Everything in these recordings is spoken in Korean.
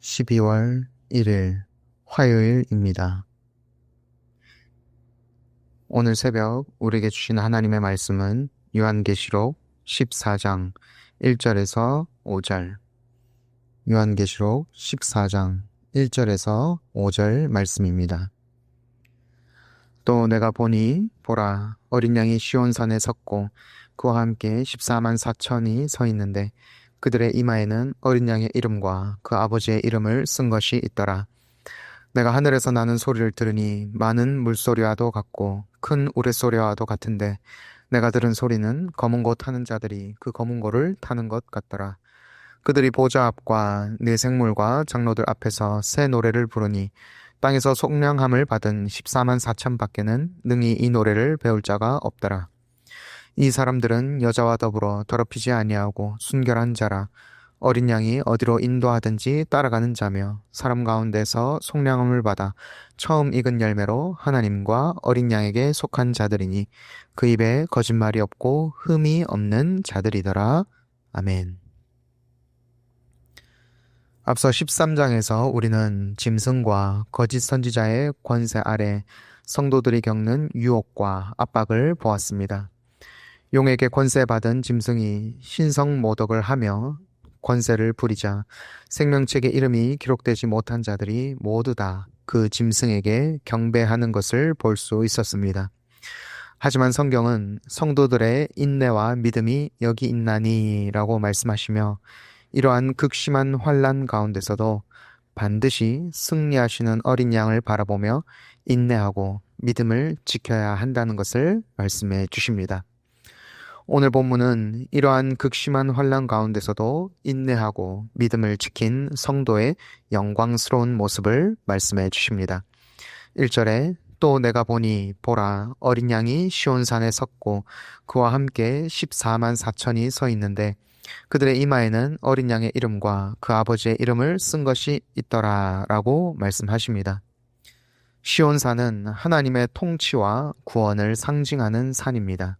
12월 1일 화요일입니다. 오늘 새벽 우리에게 주신 하나님의 말씀은 요한계시록 14장 1절에서 5절, 요한계시록 14장 1절에서 5절 말씀입니다. 또 내가 보니 보라, 어린 양이 시온산에 섰고 그와 함께 14만 4천이 서 있는데 그들의 이마에는 어린 양의 이름과 그 아버지의 이름을 쓴 것이 있더라. 내가 하늘에서 나는 소리를 들으니 많은 물소리와도 같고 큰 우레소리와도 같은데 내가 들은 소리는 검은 고 타는 자들이 그 검은 고를 타는 것 같더라. 그들이 보좌 앞과 네 생물과 장로들 앞에서 새 노래를 부르니 땅에서 속량함을 받은 14만 4천 밖에는 능히 이 노래를 배울 자가 없더라. 이 사람들은 여자와 더불어 더럽히지 아니하고 순결한 자라. 어린 양이 어디로 인도하든지 따라가는 자며 사람 가운데서 속량함을 받아 처음 익은 열매로 하나님과 어린 양에게 속한 자들이니 그 입에 거짓말이 없고 흠이 없는 자들이더라. 아멘. 앞서 13장에서 우리는 짐승과 거짓 선지자의 권세 아래 성도들이 겪는 유혹과 압박을 보았습니다. 용에게 권세받은 짐승이 신성모독을 하며 권세를 부리자 생명책의 이름이 기록되지 못한 자들이 모두 다 그 짐승에게 경배하는 것을 볼 수 있었습니다. 하지만 성경은 성도들의 인내와 믿음이 여기 있나니 라고 말씀하시며 이러한 극심한 환난 가운데서도 반드시 승리하시는 어린 양을 바라보며 인내하고 믿음을 지켜야 한다는 것을 말씀해 주십니다. 오늘 본문은 이러한 극심한 환난 가운데서도 인내하고 믿음을 지킨 성도의 영광스러운 모습을 말씀해 주십니다. 1절에 또 내가 보니 보라, 어린 양이 시온산에 섰고 그와 함께 14만 4천이 서 있는데 그들의 이마에는 어린 양의 이름과 그 아버지의 이름을 쓴 것이 있더라 라고 말씀하십니다. 시온산은 하나님의 통치와 구원을 상징하는 산입니다.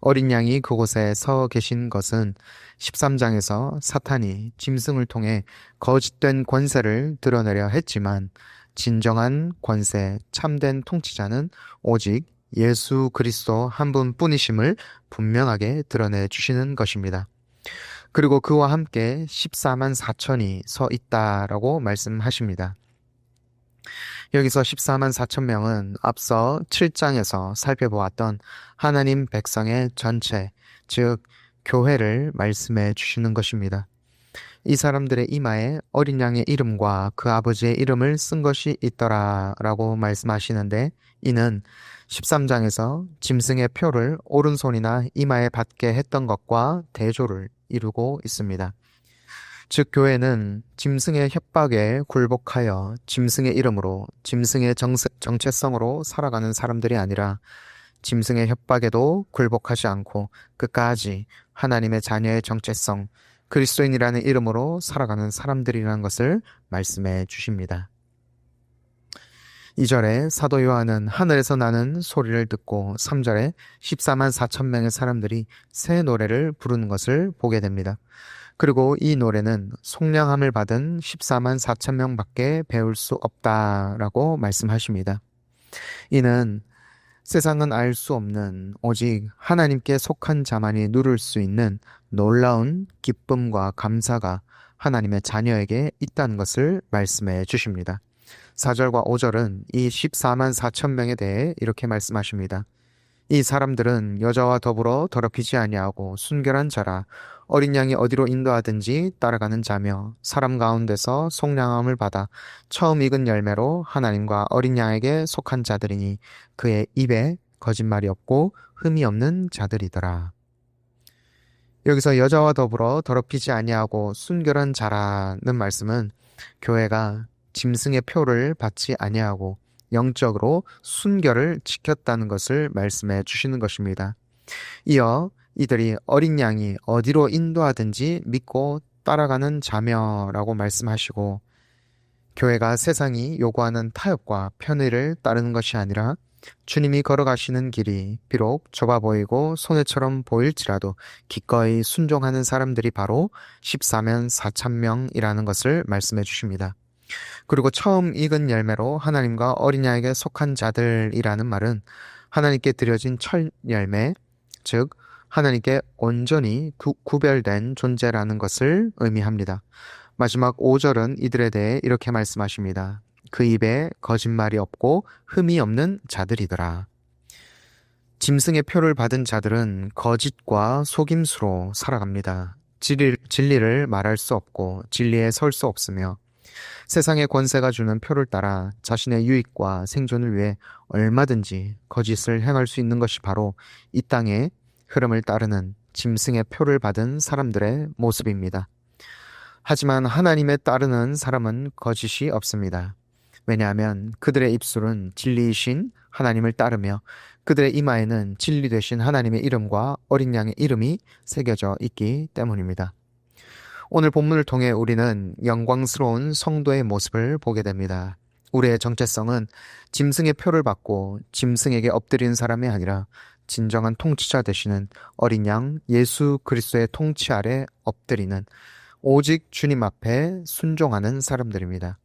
어린 양이 그곳에 서 계신 것은 13장에서 사탄이 짐승을 통해 거짓된 권세를 드러내려 했지만 진정한 권세, 참된 통치자는 오직 예수 그리스도 한 분뿐이심을 분명하게 드러내 주시는 것입니다. 그리고 그와 함께 14만 4천이 서 있다라고 말씀하십니다. 여기서 14만 4천 명은 앞서 7장에서 살펴보았던 하나님 백성의 전체, 즉 교회를 말씀해 주시는 것입니다. 이 사람들의 이마에 어린 양의 이름과 그 아버지의 이름을 쓴 것이 있더라라고 말씀하시는데 이는 13장에서 짐승의 표를 오른손이나 이마에 받게 했던 것과 대조를 이루고 있습니다. 즉 교회는 짐승의 협박에 굴복하여 짐승의 이름으로 짐승의 정체성으로 살아가는 사람들이 아니라 짐승의 협박에도 굴복하지 않고 끝까지 하나님의 자녀의 정체성, 그리스도인이라는 이름으로 살아가는 사람들이라는 것을 말씀해 주십니다. 2절에 사도 요한은 하늘에서 나는 소리를 듣고 3절에 14만 4천 명의 사람들이 새 노래를 부르는 것을 보게 됩니다. 그리고 이 노래는 속량함을 받은 14만 4천 명밖에 배울 수 없다라고 말씀하십니다. 이는 세상은 알 수 없는 오직 하나님께 속한 자만이 누릴 수 있는 놀라운 기쁨과 감사가 하나님의 자녀에게 있다는 것을 말씀해 주십니다. 4절과 5절은 이 14만 4천 명에 대해 이렇게 말씀하십니다. 이 사람들은 여자와 더불어 더럽히지 아니하고 순결한 자라. 어린 양이 어디로 인도하든지 따라가는 자며 사람 가운데서 속량함을 받아 처음 익은 열매로 하나님과 어린 양에게 속한 자들이니 그의 입에 거짓말이 없고 흠이 없는 자들이더라. 여기서 여자와 더불어 더럽히지 아니하고 순결한 자라는 말씀은 교회가 짐승의 표를 받지 아니하고 영적으로 순결을 지켰다는 것을 말씀해 주시는 것입니다. 이어 이들이 어린 양이 어디로 인도하든지 믿고 따라가는 자며라고 말씀하시고 교회가 세상이 요구하는 타협과 편의를 따르는 것이 아니라 주님이 걸어가시는 길이 비록 좁아 보이고 손해처럼 보일지라도 기꺼이 순종하는 사람들이 바로 14면 4천명이라는 것을 말씀해 주십니다. 그리고 처음 익은 열매로 하나님과 어린 양에게 속한 자들이라는 말은 하나님께 드려진 첫 열매, 즉 하나님께 온전히 구별된 존재라는 것을 의미합니다. 마지막 5절은 이들에 대해 이렇게 말씀하십니다. 그 입에 거짓말이 없고 흠이 없는 자들이더라. 짐승의 표를 받은 자들은 거짓과 속임수로 살아갑니다. 진리를 말할 수 없고 진리에 설 수 없으며 세상의 권세가 주는 표를 따라 자신의 유익과 생존을 위해 얼마든지 거짓을 행할 수 있는 것이 바로 이 땅의 흐름을 따르는 짐승의 표를 받은 사람들의 모습입니다. 하지만 하나님에 따르는 사람은 거짓이 없습니다. 왜냐하면 그들의 입술은 진리이신 하나님을 따르며 그들의 이마에는 진리 되신 하나님의 이름과 어린 양의 이름이 새겨져 있기 때문입니다. 오늘 본문을 통해 우리는 영광스러운 성도의 모습을 보게 됩니다. 우리의 정체성은 짐승의 표를 받고 짐승에게 엎드린 사람이 아니라 진정한 통치자 되시는 어린 양 예수 그리스도의 통치 아래 엎드리는 오직 주님 앞에 순종하는 사람들입니다.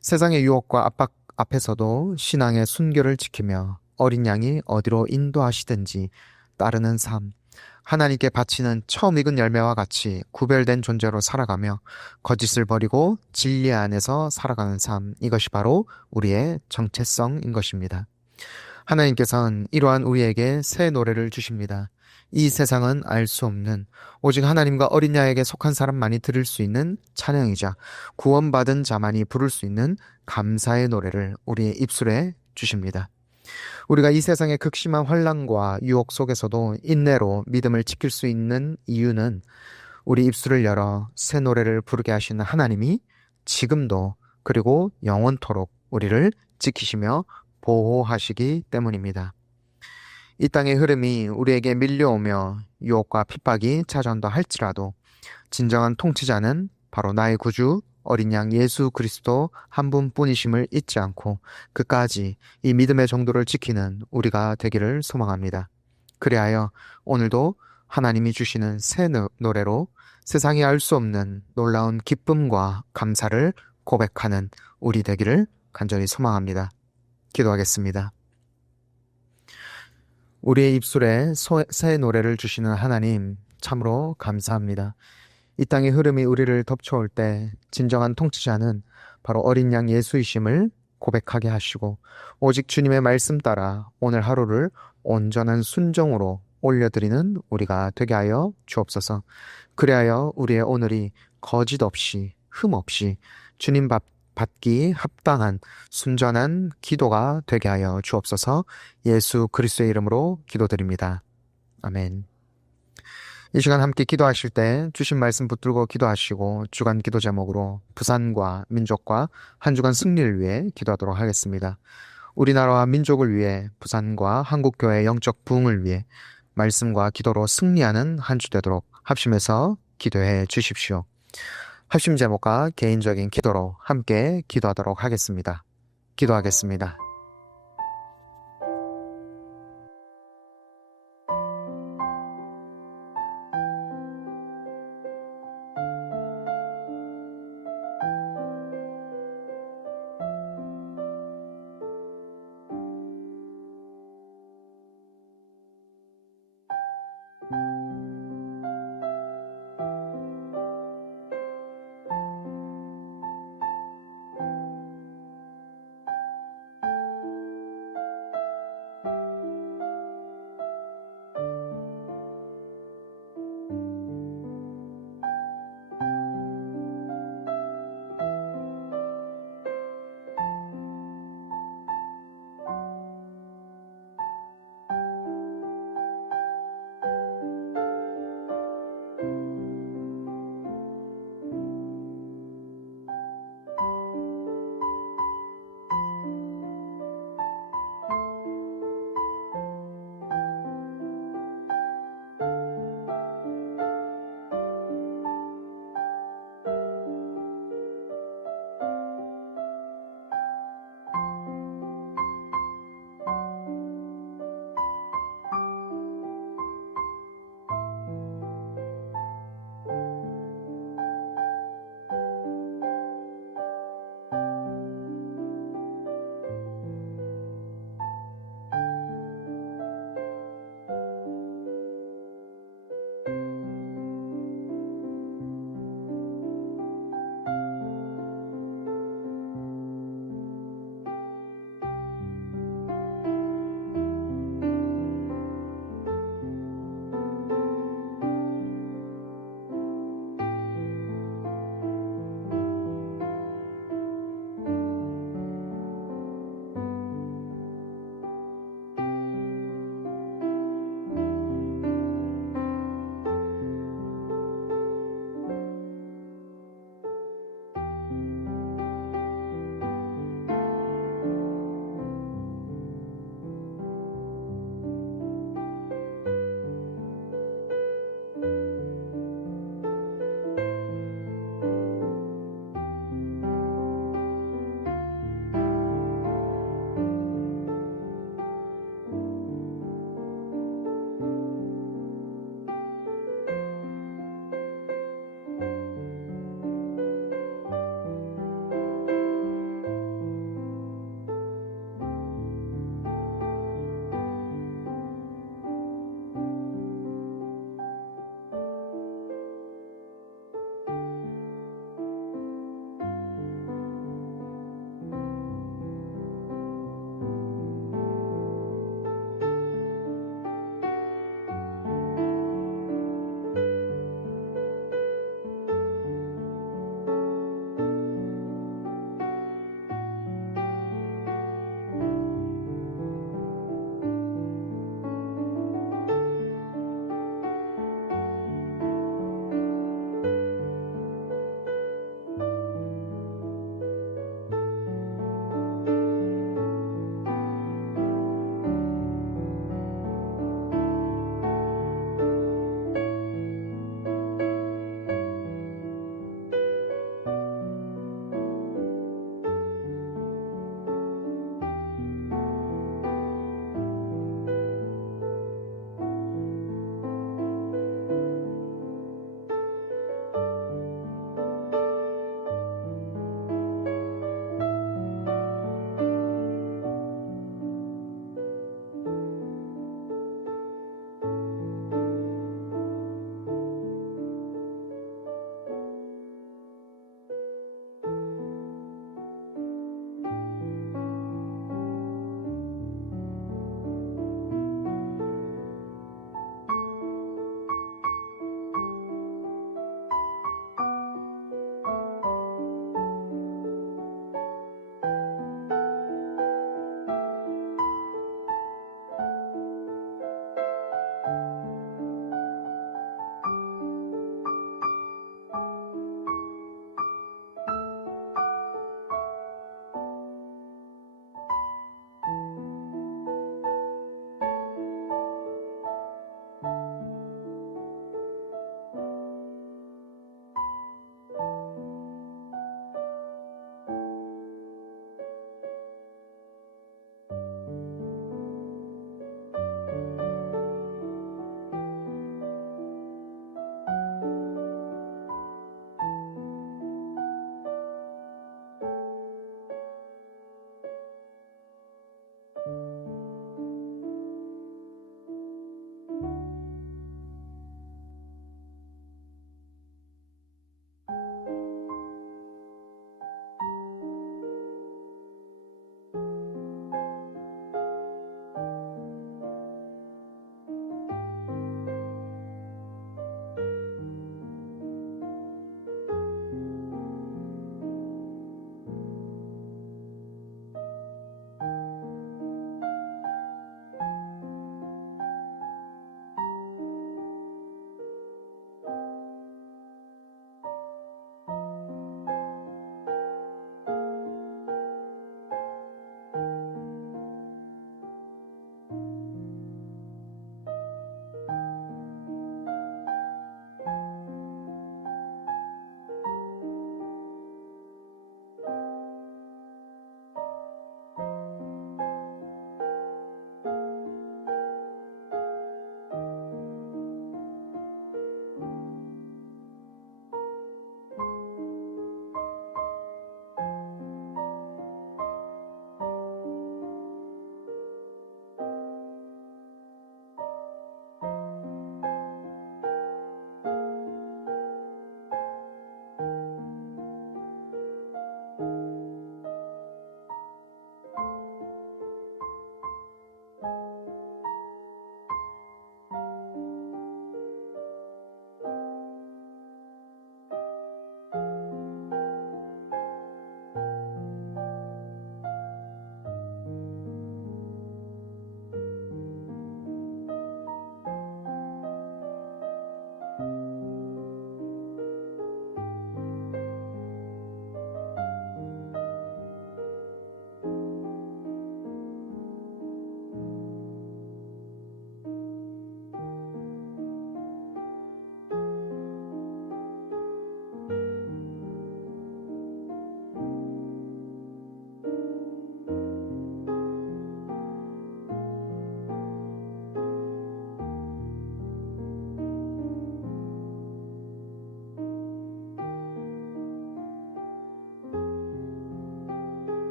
세상의 유혹과 압박 앞에서도 신앙의 순결을 지키며 어린 양이 어디로 인도하시든지 따르는 삶, 하나님께 바치는 처음 익은 열매와 같이 구별된 존재로 살아가며 거짓을 버리고 진리 안에서 살아가는 삶, 이것이 바로 우리의 정체성인 것입니다. 하나님께서는 이러한 우리에게 새 노래를 주십니다. 이 세상은 알 수 없는 오직 하나님과 어린 양에게 속한 사람만이 들을 수 있는 찬양이자 구원받은 자만이 부를 수 있는 감사의 노래를 우리의 입술에 주십니다. 우리가 이 세상의 극심한 환난과 유혹 속에서도 인내로 믿음을 지킬 수 있는 이유는 우리 입술을 열어 새 노래를 부르게 하시는 하나님이 지금도 그리고 영원토록 우리를 지키시며 보호하시기 때문입니다. 이 땅의 흐름이 우리에게 밀려오며 유혹과 핍박이 찾아온다 할지라도 진정한 통치자는 바로 나의 구주 어린 양 예수 그리스도 한 분뿐이심을 잊지 않고 끝까지 이 믿음의 정도를 지키는 우리가 되기를 소망합니다. 그리하여 오늘도 하나님이 주시는 새 노래로 세상이 알 수 없는 놀라운 기쁨과 감사를 고백하는 우리 되기를 간절히 소망합니다. 기도하겠습니다. 우리의 입술에 새 노래를 주시는 하나님 참으로 감사합니다. 이 땅의 흐름이 우리를 덮쳐올 때 진정한 통치자는 바로 어린 양 예수이심을 고백하게 하시고 오직 주님의 말씀 따라 오늘 하루를 온전한 순종으로 올려드리는 우리가 되게 하여 주옵소서. 그리하여 우리의 오늘이 거짓 없이 흠 없이 주님 받기 합당한 순전한 기도가 되게 하여 주옵소서. 예수 그리스도의 이름으로 기도드립니다. 아멘. 이 시간 함께 기도하실 때 주신 말씀 붙들고 기도하시고 주간 기도 제목으로 부산과 민족과 한 주간 승리를 위해 기도하도록 하겠습니다. 우리나라와 민족을 위해 부산과 한국교회의 영적 부흥을 위해 말씀과 기도로 승리하는 한 주 되도록 합심해서 기도해 주십시오. 합심 제목과 개인적인 기도로 함께 기도하도록 하겠습니다. 기도하겠습니다.